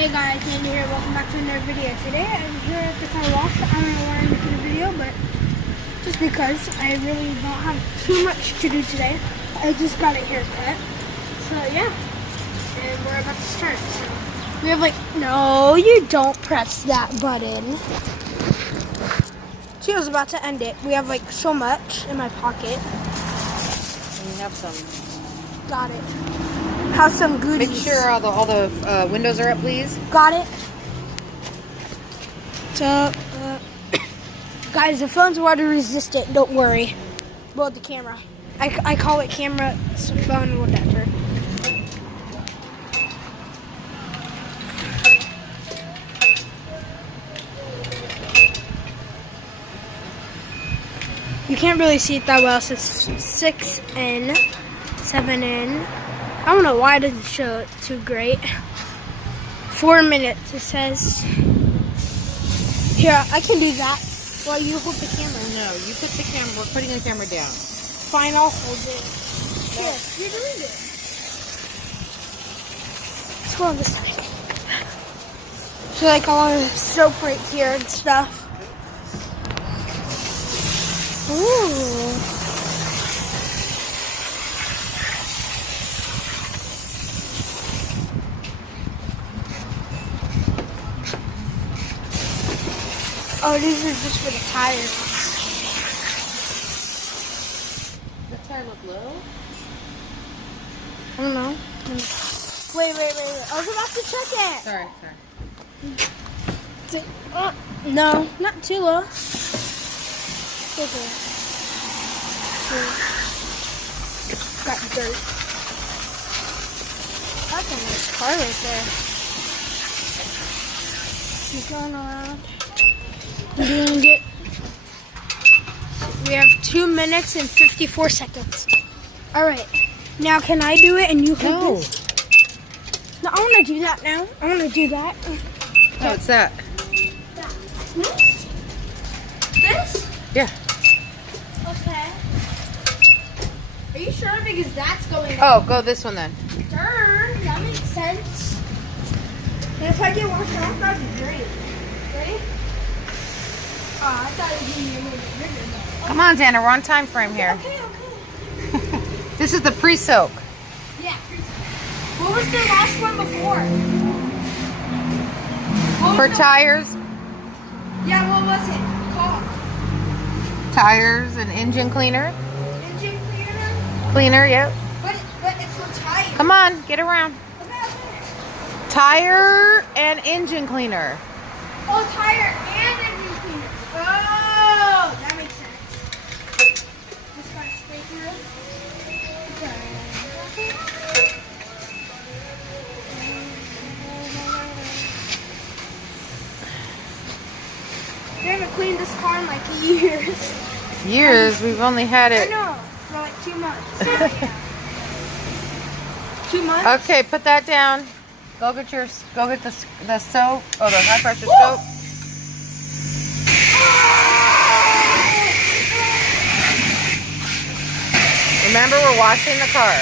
Hey guys, Andy here. Welcome back to another video. Today I'm here at the car wash. I don't know why I'm making a video, but just because I really don't have too much to do today. I just got a haircut. So yeah, and we're about to start. So we have no, you don't press that button. She was about to end it. We have so much in my pocket. And you have some. Got it. Have some goodies. Make sure all the windows are up, please. Got it. So, guys, the phone's water resistant. Don't worry. Well, the camera. I call it camera, phone, whatever. You can't really see it that well, so it's 6N, 7N. I don't know why it doesn't show it too great. 4 minutes, it says. Here, I can do that while you hold the camera. No, you put the camera. We're putting the camera down. Fine, I'll hold it. Here, you're doing it. Let's go on this side. So a lot of soap right here and stuff. Ooh. Oh, these are just for the tires. The tire look low? I don't know. Wait. I was about to check it. Sorry. No, not too low. Okay. Got dirt. That's a nice car right there. She's going around. Doing it. We have 2 minutes and 54 seconds. All right. Now, can I do it and you can do this? No, I want to do that now. I want to do that. Oh, it's that. This? This? Yeah. Okay. Are you sure? Because that's going Oh, go this one then. Sure. That makes sense. And if I get washed off, that'd be great. Ready? Oh, I thought it was going to be a little bit bigger. Though. Come on, Xander. We're on time frame here. Okay. This is the pre-soak. Yeah. What was the last one before? For tires. Yeah, what was it called? Tires and engine cleaner. Engine cleaner? Cleaner, yep. But it's for tires. Come on, get around. Okay. Tire and engine cleaner. Oh, tire and engine cleaner. Oh, that makes sense. Just gotta spray through it. I haven't cleaned this car in years. Years? We've only had I it. know, for 2 months. 2 months? Okay, put that down. Go get the soap. Oh, the high pressure Woo! soap. Remember, we're washing the car.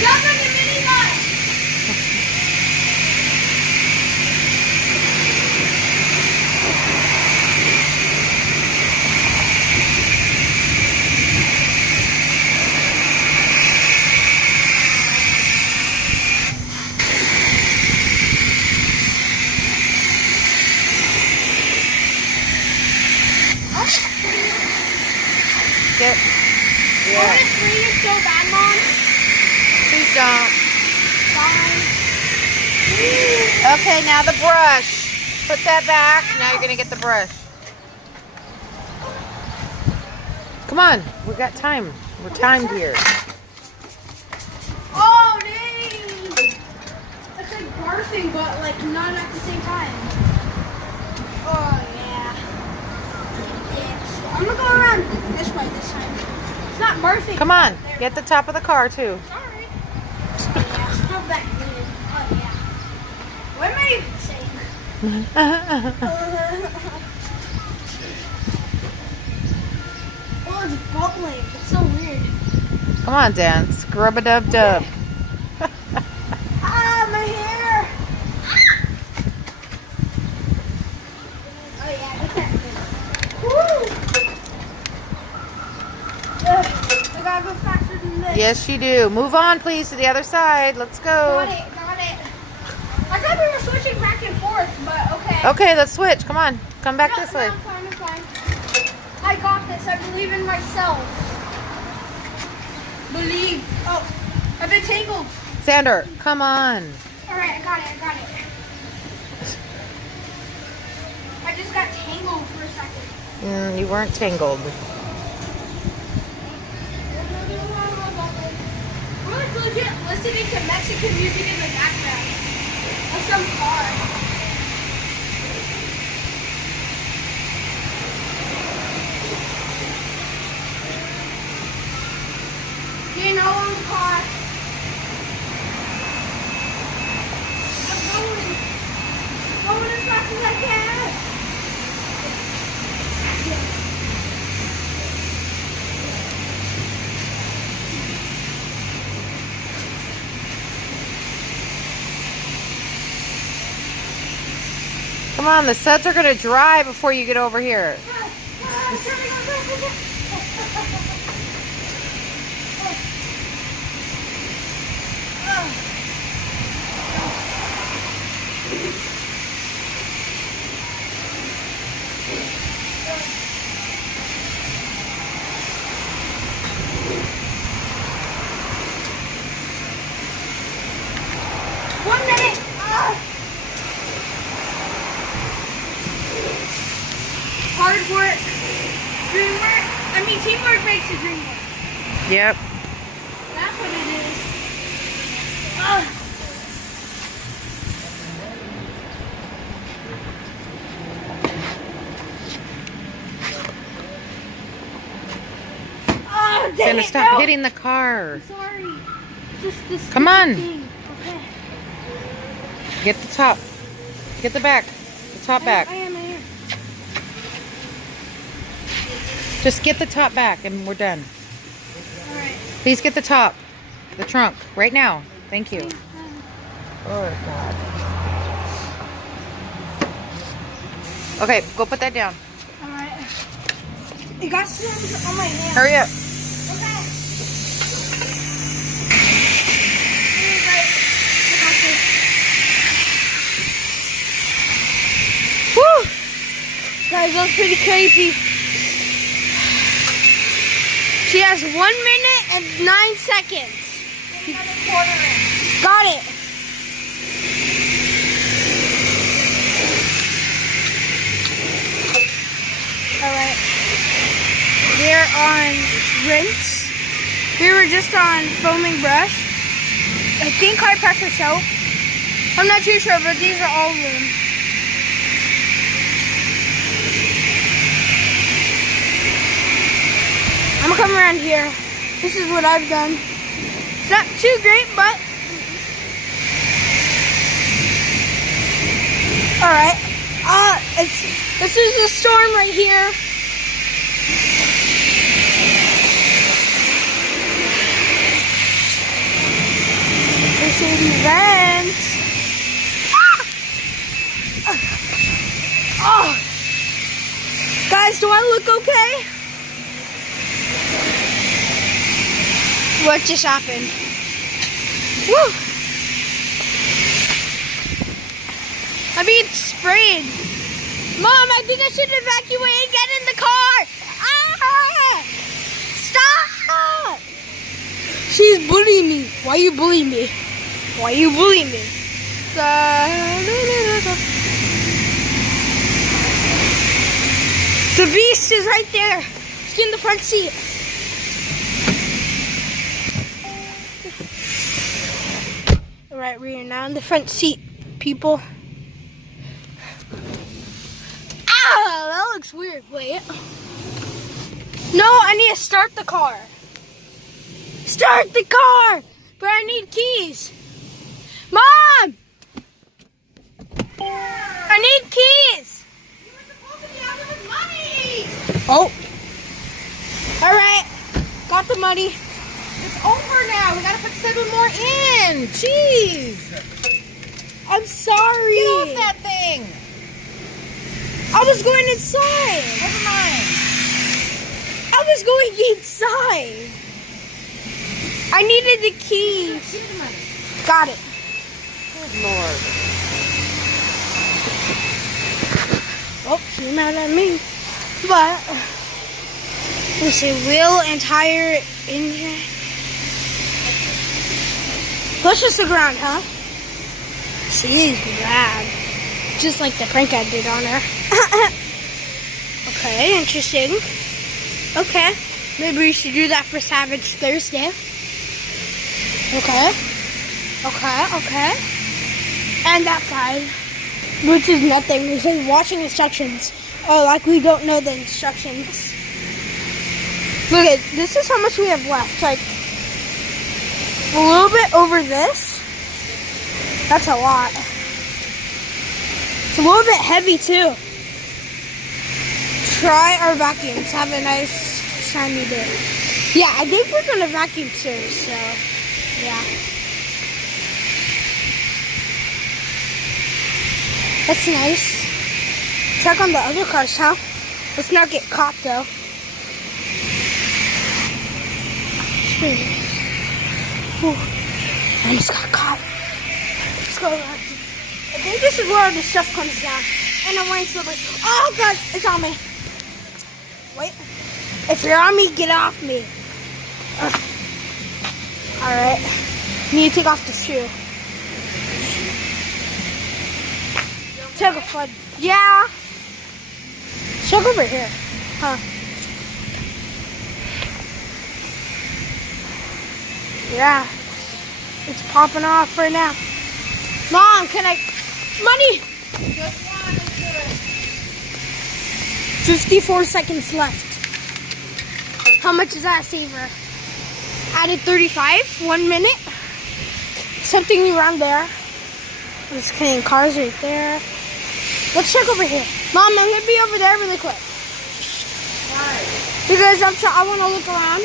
Jump on the minibus! Get. I Yeah. want to scream you so bad, Mom. Please don't. Fine. Okay, now the brush. Put that back. Now you're gonna get the brush. Come on, we got time. We're timed here. Oh, dang! That's like barf morphing, but like not at the same time. Oh yeah. Yes. I'm gonna go around this way this time. It's not morphing. Come on, get the top of the car too. Sorry. Oh yeah, still back there. Oh yeah. What am I even saying? Oh, it's bubbling. It's so weird. Come on, Dan. Scrub-a-dub-dub. Ah, my hair. Oh yeah, look at that. Woo! Ugh, I gotta go faster than this. Yes, you do. Move on, please, to the other side. Let's Got go. it, got it. I thought we were switching back and forth, but okay. Okay, let's switch. Come on. Come back No, this way. no, I'm fine, I'm fine. I got this. I believe in myself. Believe. Oh, I've been tangled. Sander, come on. Alright, I got it, I got it. I just got tangled for a second. You weren't tangled. We're like legit listening to Mexican music in the background. Of some car. You know I'm car. I'm going. Going as fast as I can. Come on, the suds are going to dry before you get over here. One minute. Hard work. Dream work. I mean, teamwork makes the dream work. Yep. That's what it is. Oh, dang Sander, it, stop no. hitting the car. Sorry. Just this Come on. thing. Okay. Get the top. Get the back. The top I back. am. Just get the top back and we're done. Alright. Please get the top. The trunk. Right now. Thank you. Oh, God. Okay, go put that down. Alright. It got some on my hand. Hurry up. Okay. Alright. I got this. Woo! Guys, that was pretty crazy. She has 1 minute and 9 seconds. Got it. Alright. We're on rinse. We were just on foaming brush. I think high pressure soap. I'm not too sure, but these are all room. I'm gonna come around here. This is what I've done. It's not too great, but all right. This is a storm right here. Mercedes-Benz. Oh, guys, do I look okay? What just happened? Woo! I'm being sprayed. Mom, I think I should evacuate and get in the car. Ah! Stop! She's bullying me. Why you bullying me? Why you bullying me? The beast is right there. She's in the front seat. Alright, we are now in the front seat. people. Ah, that looks weird. Wait. No, I need to start the car. Start the car! But I need keys. Mom! I need keys! You were supposed to be out there with money! Oh. Alright. Got the money. It's over now. We gotta put 7 more in. Jeez. I'm sorry. Get off that thing. I was going inside. Never mind. I was going inside. I needed the keys. Give me the money. Got it. Good Lord. Oh, she's mad at me. But, let's see, wheel and tire engine. Push us the ground, huh? She's bad. Just like the prank I did on her. Okay, interesting. Okay, maybe we should do that for Savage Thursday. Okay. Okay. And that side, which is nothing. We're just watching instructions. Oh, like we don't know the instructions. Look at this is how much we have left. Like a little bit over this. That's a lot. It's a little bit heavy too. Try our vacuums. Have a nice shiny day. Yeah, I think we're gonna vacuum soon. So, yeah. That's nice. Check on the other cars, huh? Let's not get caught though. Ooh, I almost got caught. Let's go around. I think this is where the stuff comes down. And I'm wearing silver. Oh god, it's on me. Wait. If you're on me, get off me. Alright. Need to take off the shoe. Take a flood. Yeah. Check over here. Huh. Yeah. It's popping off right now. Mom, can I... Money! Just one into it. 54 seconds left. How much is that, Saver? Added 35, 1 minute. Something around there. There's Canadian cars right there. Let's check over here. Mom, I'm gonna be over there really quick. Why? Because I want to look around.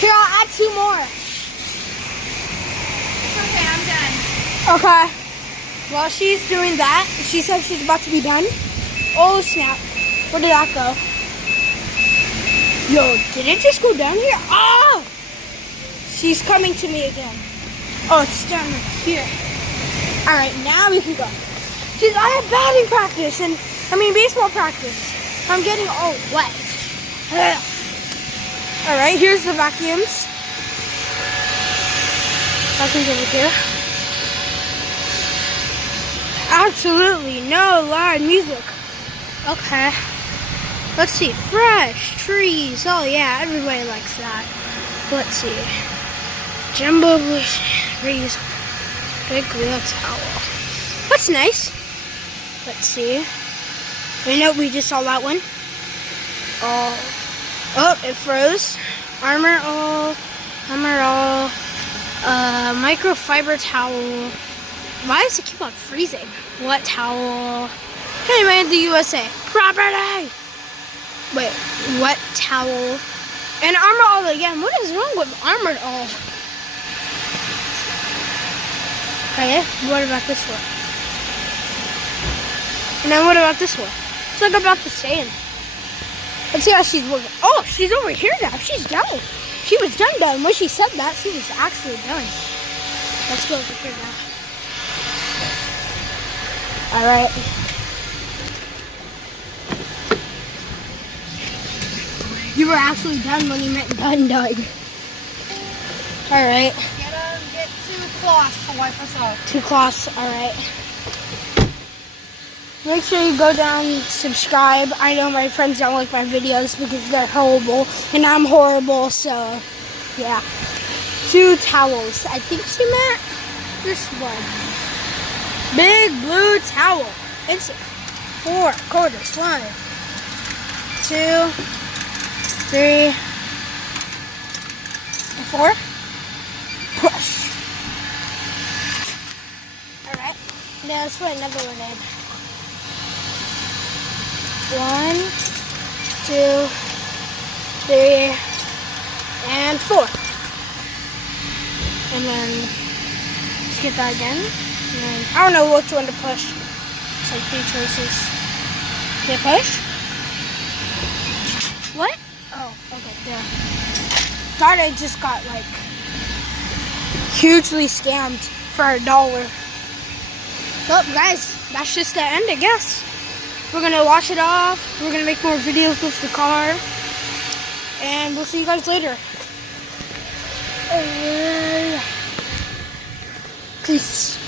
Here, I'll add 2 more. Okay, I'm done. Okay. While she's doing that, she said she's about to be done. Oh, snap. Where did that go? Yo, did it just go down here? Oh! She's coming to me again. Oh, it's down here. All right, now we can go. Dude, I have batting practice baseball practice. I'm getting all wet. All right, here's the vacuums. Vacuums over here. Absolutely no loud music. Okay. Let's see. Fresh trees. Oh yeah, everybody likes that. Let's see. Jumbo trees. Big wheel towel. That's nice. Let's see. I know we just saw that one. Oh, it froze. Armor all. Microfiber towel. Why does it keep on freezing? Wet towel. Hey, made in the USA. Property. Wait, wet towel. And Armor All again. What is wrong with Armored All? Okay, what about this one? And then what about this one? It's like about the same. Let's see how she's working. Oh, she's over here now. She's done. She was done. When she said that, she was actually done. Let's go over here now. All right. You were actually done when you meant done. All right. Get 2 cloths to wipe us off. 2 cloths. All right. Make sure you go down and subscribe. I know my friends don't like my videos because they're horrible, and I'm horrible, so yeah. 2 towels. I think she meant this one. Big blue towel. It's 4 quarters. 1, 2, 3, and 4. Push. Alright. Now let's put another one in. 1, 2, 3, and 4. And then let's get that again. And then, I don't know which one to push. It's like 3 choices. Did I push? What? Oh, okay, there. Thought I just got like hugely scammed for $1. Well, guys, that's just the end, I guess. We're gonna wash it off. We're gonna make more videos with the car. And we'll see you guys later. Peace.